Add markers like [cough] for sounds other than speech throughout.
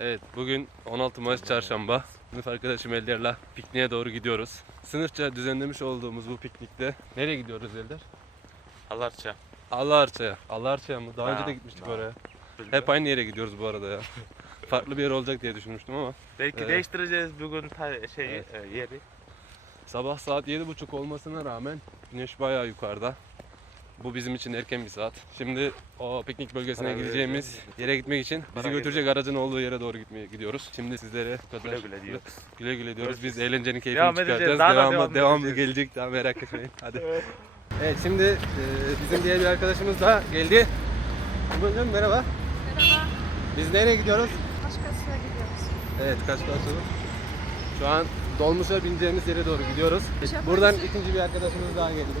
Evet bugün 16 Mayıs çarşamba. Sınıf arkadaşım Elder'le pikniğe doğru gidiyoruz. Sınıfça düzenlemiş olduğumuz bu piknikte nereye gidiyoruz Elder? Alarça. Allaharça'ya. Allaharça'ya mı? Daha önce de gitmiştik oraya. Hep aynı yere gidiyoruz bu arada ya. [laughs] Farklı bir yer olacak diye düşünmüştüm ama. Belki Evet. değiştireceğiz bugün ta- şeyi Evet. e, yeri. Sabah saat 7.30 olmasına rağmen güneş bayağı yukarıda. Bu bizim için erken bir saat. Şimdi o piknik bölgesine Para gideceğimiz yere gitmek için bizi Para götürecek aracın olduğu yere doğru gitmeye gidiyoruz. Şimdi sizlere bu kadar Güle güle diyoruz. güle güle diyoruz. Biz eğlencenin keyfini Devam edeceğiz, çıkaracağız. daha da Devamı, devam devamlı edeceğiz. gelecek daha merak etmeyin. [laughs] Hadi. evet şimdi e, bizim diğer bir arkadaşımız da geldi. Merhaba. Merhaba. Biz nereye gidiyoruz? Başkasına gidiyoruz. Evet karşılık? Şu an dolmuşa bineceğimiz yere doğru gidiyoruz. Şaka Buradan ikinci bir arkadaşımız daha geldi.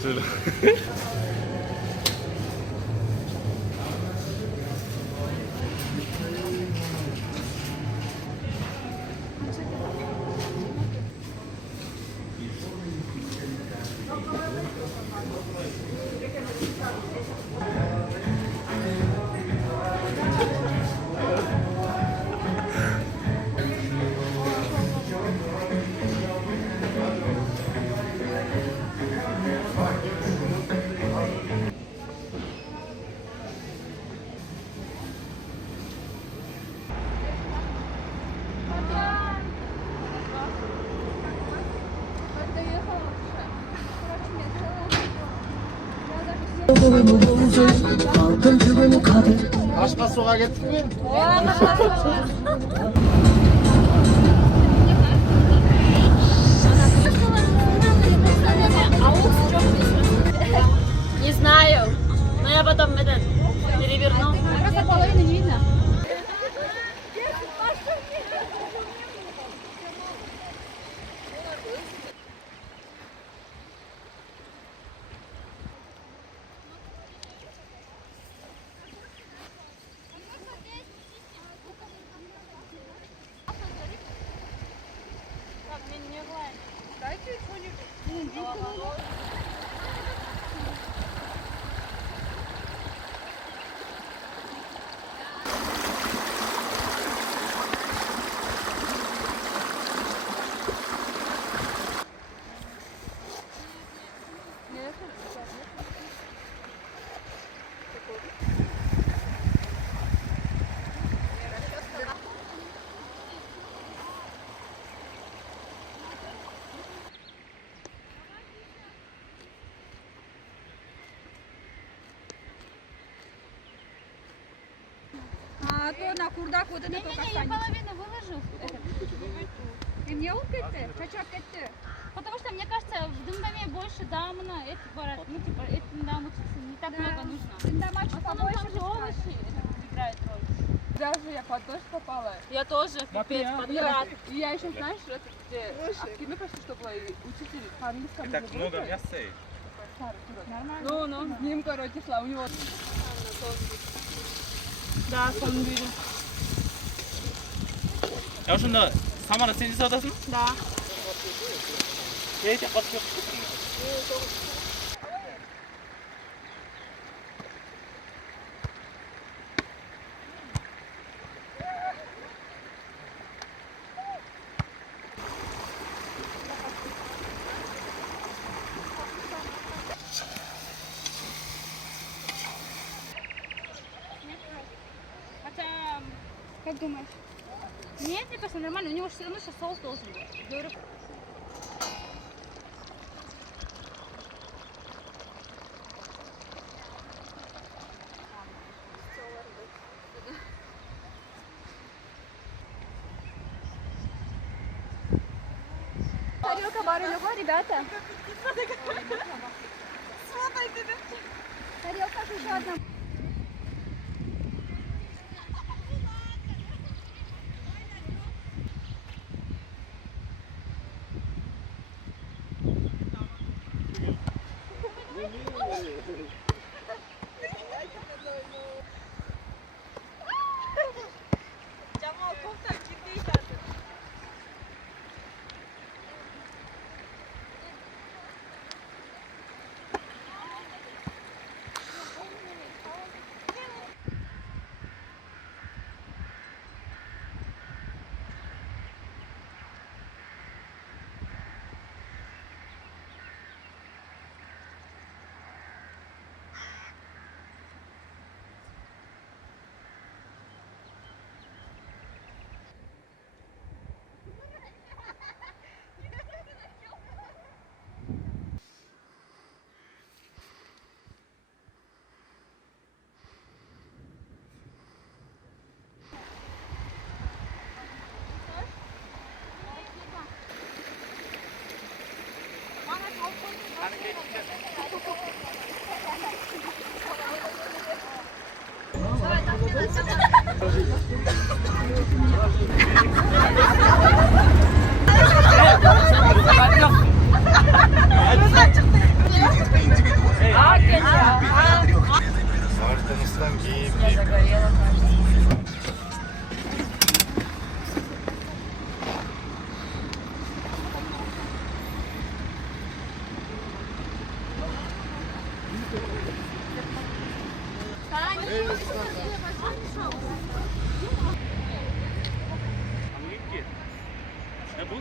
ちょ Sonsuz halkın çılgını kadın. Başka sokağa gittik mi? Не знаю, но я потом этот переверну. Не видно? Thank you. То на курдак вот это только Я останется. половину выложу. Ты мне укрыты? Качак это? Потому что, мне кажется, в Думбаме больше дамна, эти барат, ну, типа, этим даму не так много нужно. Основном побольше там же овощи играют роль. Даже я под дождь попала. Я тоже, пипец, под Я, град. и я еще, знаешь, это, где, а в кино почти что было, и учитель по-английски Так много мяса. Ну, ну. С ним, короче, шла, у него davon büyüdüm. Ya şunda Samara sen odasın? Da. Geç yaklaşık. Evet, Как думаешь? Нет, мне кажется, нормально. У него же все равно сейчас соус должен быть. Говорю. Тарелка барылёва, ребята. Смотрите, тарелка еще одна. Yeah. [laughs]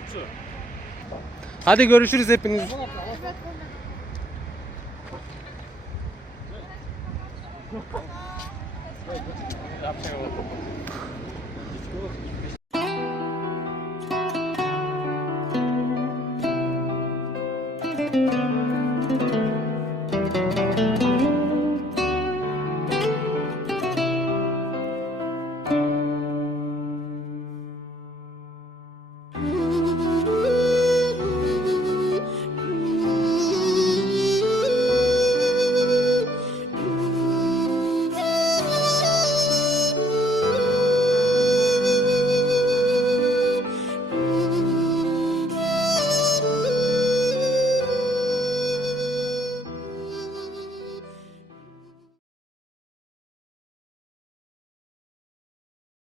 Bulutçu? Hadi görüşürüz hepiniz. O.